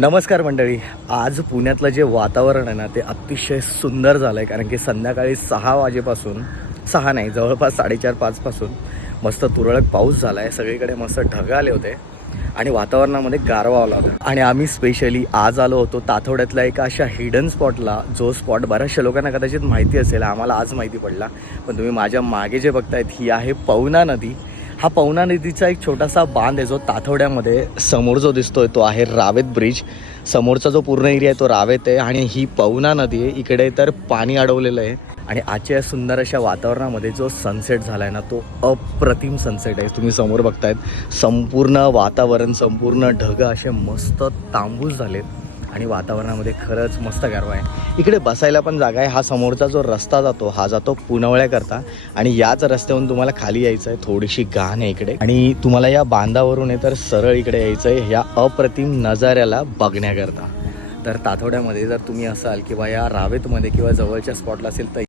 नमस्कार मंडळी. आज पुण्यातलं जे वातावरण आहे ना ते अतिशय सुंदर झालं आहे कारण की संध्याकाळी सहा वाजेपासून सहा नाही जवळपास साडेचार पाचपासून मस्त तुरळक पाऊस झाला आहे सगळीकडे मस्त ढग आले होते. आणि वातावरणामध्ये गारवा आला होता. आणि आम्ही स्पेशली आज आलो होतो ताथोड्यातल्या एका अशा हिडन स्पॉटला जो स्पॉट बऱ्याचशा लोकांना कदाचित माहिती असेल आम्हाला आज माहिती पडला. पण तुम्ही माझ्या मागे जे बघतायत ही आहे पवना नदी. हा पवना नदीचा एक छोटासा बांध आहे जो ताथवड्यामध्ये समोर जो दिसतोय तो आहे रावेत ब्रिज. समोरचा जो पूर्ण एरिया आहे तो रावेत आहे. आणि ही पवना नदी आहे इकडे तर पाणी अडवलेलं आहे. आणि आजच्या या सुंदर अशा वातावरणामध्ये जो सनसेट झाला आहे ना तो अप्रतिम सनसेट आहे. तुम्ही समोर बघतायत संपूर्ण वातावरण संपूर्ण ढग असे मस्त तांबूस झालेत. आणि वातावरणामध्ये खरंच मस्त गारवा आहे. इकडे बसायला पण जागा आहे. हा समोरचा जो रस्ता जातो हा जातो पुनवळ्याकरता. आणि याच रस्त्यावरून तुम्हाला खाली यायचं आहे थोडीशी घाण आहे इकडे. आणि तुम्हाला या बांधावरून आहे तर सरळ इकडे यायचं आहे या अप्रतिम नजाऱ्याला बघण्याकरता. तर ताथोड्यामध्ये जर तुम्ही असाल किंवा या रावेतमध्ये किंवा जवळच्या स्पॉटला असेल तर